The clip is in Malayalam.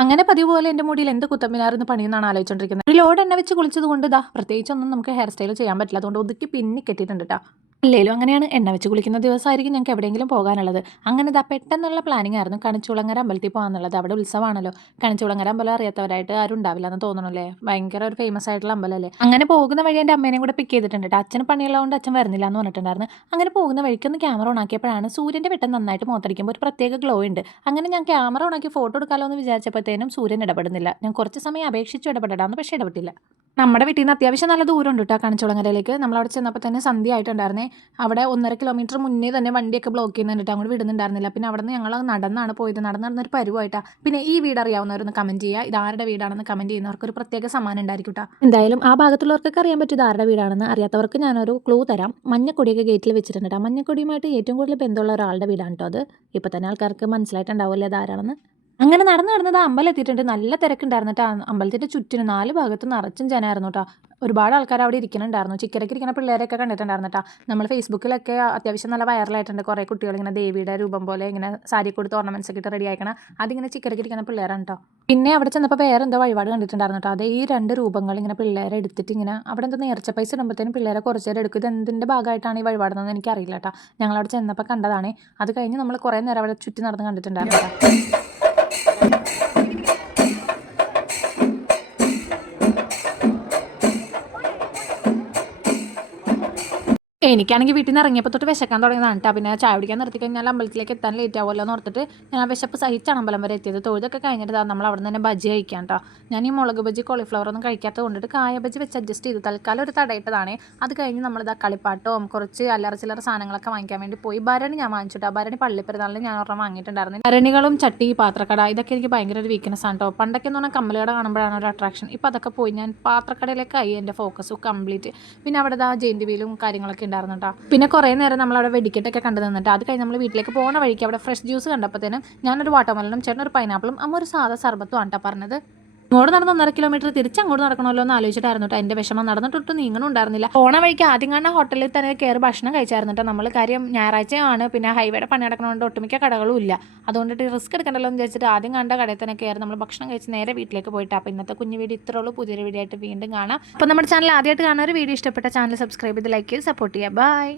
അങ്ങനെ പതിവ് പോലെ എൻ്റെ മുടിയിൽ എന്ത് കുത്തമ്പിനാർന്ന് പണിയെന്നാണ് ആലോചിച്ചുകൊണ്ടിരിക്കുന്നത്. ഒരു ലോഡ് എണ്ണ വെച്ച് കുളിച്ചത് കൊണ്ട് പ്രത്യേകിച്ചൊന്നും നമുക്ക് ഹെയർ സ്റ്റൈൽ ചെയ്യാൻ പറ്റില്ല. അതുകൊണ്ട് ഒതുക്കി പിന്നി കെട്ടിയിട്ടുണ്ട് കേട്ടോ. അല്ലേലും അങ്ങനെയാണ്, എണ്ണ വെച്ച് കുളിക്കുന്ന ദിവസമായിരിക്കും ഞങ്ങൾക്ക് എവിടെയെങ്കിലും പോകാനുള്ളത്. അങ്ങനെ പെട്ടെന്നുള്ള പ്ലാനിങ് ആയിരുന്നു കണിച്ചുകുളങ്ങര അമ്പലത്തിൽ പോകാന്നുള്ളത്. അവിടെ ഉത്സവമാണല്ലോ. കണിച്ചുകുളങ്ങര അമ്പലം അറിയാത്തവരായിട്ട് ആരും ഉണ്ടാവില്ല എന്ന് തോന്നണല്ലേ. ഭയങ്കര ഒരു ഫേമസ് ആയിട്ടുള്ള അമ്പലമല്ലേ. അങ്ങനെ പോകുന്ന വഴി എൻ്റെ അമ്മേനെയും കൂടെ പിക്ക് ചെയ്തിട്ടുണ്ട് കേട്ടോ. അച്ഛന് പണിയുള്ളതുകൊണ്ട് അച്ഛൻ വരുന്നില്ല എന്ന് പറഞ്ഞിട്ടുണ്ടായിരുന്നു. അങ്ങനെ പോകുന്ന വഴിക്കൊന്ന് ക്യാമറ ഓൺ ആക്കിയപ്പോഴാണ് സൂര്യൻ്റെ വെട്ടം നന്നായിട്ട് മുഖത്തടിക്കുമ്പോൾ ഒരു പ്രത്യേക ഗ്ലോ ഉണ്ട്. അങ്ങനെ ഞാൻ ക്യാമറ ഓൺ ആക്കി ഫോട്ടോ എടുക്കാമല്ലോ എന്ന് വിചാരിച്ചപ്പോഴത്തേനും സൂര്യൻ ഇടപെടുന്നില്ല. ഞാൻ കുറച്ച് സമയം അപേക്ഷിച്ചു ഇടപെടാമെന്ന്, പക്ഷേ ഇടപെട്ടില്ല. നമ്മുടെ വീട്ടിൽ നിന്ന് അത്യാവശ്യം നല്ല ദൂരമുണ്ട് കേട്ടോ കണിച്ചുകുളങ്ങരയിലേക്ക്. നമ്മളവിടെ ചെന്നപ്പോൾ തന്നെ സന്ധ്യ ആയിട്ടുണ്ടായിരുന്നേ. അവിടെ 1.5 കിലോമീറ്റർ മുന്നേ തന്നെ വണ്ടിയൊക്കെ ബ്ലോക്ക് ചെയ്യുന്നുണ്ട്, അങ്ങോട്ട് വിടുന്നുണ്ടായിരുന്നില്ല. പിന്നെ അവിടെ നിന്ന് ഞങ്ങൾ നടന്നാണ് പോയത്. നടന്നൊരു പരുവായിട്ടാണ്. പിന്നെ ഈ വീട് അറിയാവുന്നവരൊന്ന് കമൻറ്റ് ചെയ്യുക. ഇതാരുടെ വീടാണെന്ന് കമൻറ്റ് ചെയ്യുന്നവർക്ക് ഒരു പ്രത്യേക സമ്മാനം ഉണ്ടായിരിക്കും കേട്ടോ. എന്തായാലും ആ ഭാഗത്തുള്ളവർക്കൊക്കെ അറിയാൻ പറ്റും ഇതാരുടെ വീടാണെന്ന്. അറിയാത്തവർക്ക് ഞാനൊരു ക്ലൂ തരാം. മഞ്ഞക്കൊടിയൊക്കെ ഗേറ്റിൽ വെച്ചിട്ടുണ്ട് കേട്ടോ. മഞ്ഞക്കൊടിയുമായിട്ട് ഏറ്റവും കൂടുതൽ ബന്ധമുള്ള ഒരാളുടെ വീടാണ് കേട്ടോ അത്. ഇപ്പോൾ തന്നെ ആൾക്കാർക്ക് മനസ്സിലായിട്ടുണ്ടാവില്ലേ ഇതാരാണെന്ന്. അങ്ങനെ നടന്നത് അമ്പലം എത്തിയിട്ടുണ്ട്. നല്ല തിരക്കുണ്ടായിരുന്നു കേട്ടോ. അമ്പലത്തിൻ്റെ ചുറ്റിനും 4 ഭാഗത്തും നിറച്ചും ജനമായിരുന്നു കേട്ടോ. ഒരുപാട് ആൾക്കാർ അവിടെ ഇരിക്കുന്നുണ്ടായിരുന്നു. ചിക്കരയ്ക്ക് ഇരിക്കുന്ന പിള്ളേരൊക്കെ കണ്ടിട്ടുണ്ടായിരുന്നു കേട്ടോ. നമ്മൾ ഫേസ്ബുക്കിലൊക്കെ അത്യാവശ്യം നല്ല വൈറലായിട്ടുണ്ട്. കുറേ കുട്ടികൾ ഇങ്ങനെ ദേവിയുടെ രൂപം പോലെ ഇങ്ങനെ സാരി കൊടുത്ത് ഓർണമെൻറ്റ്സ് ഒക്കെ ഇട്ട് റെഡി ആക്കണം. അതിങ്ങനെ ചിക്കരയ്ക്ക് ഇരിക്കുന്ന പിള്ളേരാണ് കേട്ടോ. പിന്നെ അവിടെ ചെന്നപ്പോൾ വേറെ എന്തോ വഴിപാട് കണ്ടിട്ടുണ്ടായിരുന്നു കേട്ടോ. അതേ ഈ 2 രൂപങ്ങൾ ഇങ്ങനെ പിള്ളേരെ എടുത്തിട്ട് ഇങ്ങനെ അവിടെ എന്തോ നേർച്ച പൈസ ഇടുമ്പോഴത്തേനും പിള്ളേരെ കുറച്ച് നേരം എടുക്കും. ഇത് എന്തിൻ്റെ ഭാഗമായിട്ടാണ് ഈ വഴിപാടെന്ന് എനിക്കറിയില്ല കേട്ടോ. ഞങ്ങളവിടെ ചെന്നപ്പോൾ കണ്ടതാണ്. അത് കഴിഞ്ഞ് നമ്മൾ കുറേ നേരം അവിടെ ചുറ്റി നടന്ന് കണ്ടിട്ടുണ്ടായിരുന്നു കേട്ടോ. എനിക്കാണെങ്കിൽ വീട്ടിൽ നിന്ന് ഇറങ്ങിയപ്പോൾ തൊട്ട് വിശക്കാൻ തുടങ്ങിയതാണ് കേട്ടോ. പിന്നെ ചായ കുടിക്കാൻ നിർത്തി കഴിഞ്ഞാൽ അമ്പലത്തിലേക്ക് എത്താൻ ലേറ്റ് ആവുമല്ലോ എന്ന് ഓർത്തിട്ട് ഞാൻ ആ വിശപ്പ് സഹിച്ചാണ് അമ്പലം വരെ എത്തിയത്. തൊഴുതൊക്കെ കഴിഞ്ഞിട്ട് നമ്മൾ അവിടെ നിന്ന് തന്നെ ബജ്ജി കഴിക്കാം കേട്ടോ. ഞാൻ ഈ മുളക് ബജ്ജി കോളിഫ്ലവർ ഒന്നും കഴിക്കാത്തത് കൊണ്ടിട്ട് കായ ബജ്ജി വെച്ച് അഡ്ജസ്റ്റ് ചെയ്തു. തൽക്കാലം ഒരു തടയിട്ടതാണ്. അത് കഴിഞ്ഞ് നമ്മളിതാ കളിപ്പാട്ടവും കുറച്ച് അല്ലറ ചില്ലറ സാധനങ്ങളൊക്കെ വാങ്ങിക്കാൻ വേണ്ടി പോയി. ഭരണി ഞാൻ വാങ്ങിച്ചു കേട്ടോ. ഭരണി പള്ളിപ്പെരുന്നാളിന് ഞാൻ ഒരെണ്ണം വാങ്ങിയിട്ടുണ്ടായിരുന്നു. ഭരണികളും ചട്ടി പാത്രക്കട ഇതൊക്കെ എനിക്ക് ഭയങ്കര ഒരു വീക്ക്നെസ് ആണ് കേട്ടോ. പണ്ടൊക്കെ എന്ന് പറഞ്ഞാൽ കമ്മലുകട കാണുമ്പോഴാണ് ഒരു അട്രാക്ഷൻ. ഇപ്പോൾ അതൊക്കെ പോയി ഞാൻ പാത്രക്കടയിലേക്കായി എൻ്റെ ഫോക്കസ് കംപ്ലീറ്റ്. പിന്നെ അവിടെ ജെയിൻറ്റിവിയിലും കാര്യങ്ങളൊക്കെ ഉണ്ടായിരുന്നു കേട്ടോ. പിന്നെ കുറേ നേരം നമ്മളവിടെ വെടിക്കെട്ടൊക്കെ കണ്ടു നിന്നിട്ട് അത് കഴിഞ്ഞ് നമ്മൾ വീട്ടിലേക്ക് പോകുന്ന വഴിക്ക് അവിടെ ഫ്രഷ് ജ്യൂസ് കണ്ടപ്പോഴത്തേനും ഞാനൊരു വാട്ടർമെലനും ചേട്ടനൊരു പൈനാപ്പിളും അമ്മ ഒരു സാധാ സർബത്തും ആണ് കേട്ടോ പറഞ്ഞത്. ഇങ്ങോട്ട് നടന്ന് 1.5 കിലോമീറ്റർ തിരിച്ച് അങ്ങോട്ട് നടക്കണമല്ലോ എന്ന് ആലോചിച്ചിട്ടായിരുന്നു കേട്ടോ. എൻ്റെ വിഷമം നടന്നിട്ടൊട്ട് നീങ്ങണം ഉണ്ടായിരുന്നില്ല. പോണ വഴിക്ക് ആദ്യം കാണുന്ന ഹോട്ടലിൽ തന്നെ കയറി ഭക്ഷണം കഴിച്ചായിരുന്നു കേട്ടോ. നമ്മൾ കാര്യം ഞായറാഴ്ചയാണ്, പിന്നെ ഹൈവേയുടെ പണി നടക്കണതുകൊണ്ട് ഒട്ടുമിക്ക കടകളും ഇല്ല. അതുകൊണ്ടിട്ട് റിസ്ക് എടുക്കണ്ടല്ലോ എന്ന് വിചാരിച്ചിട്ട് ആദ്യം കണ്ട കടയിൽ തന്നെ കയറി നമ്മൾ ഭക്ഷണം കഴിച്ച് നേരെ വീട്ടിലേക്ക് പോയിട്ട്. അപ്പോൾ ഇന്നത്തെ കുഞ്ഞു വീഡിയോ ഇത്രേ ഉള്ളൂ. പുതിയൊരു വീഡിയോ ആയിട്ട് വീണ്ടും കാണാം. അപ്പോൾ നമ്മുടെ ചാനൽ ആദ്യമായിട്ട് കാണുന്ന ഒരു വീഡിയോ ഇഷ്ടപ്പെട്ട ചാനൽ സബ്സ്ക്രൈബ് ചെയ്ത് ലൈക്ക് ചെയ്ത് സപ്പോർട്ട് ചെയ്യുക. ബൈ.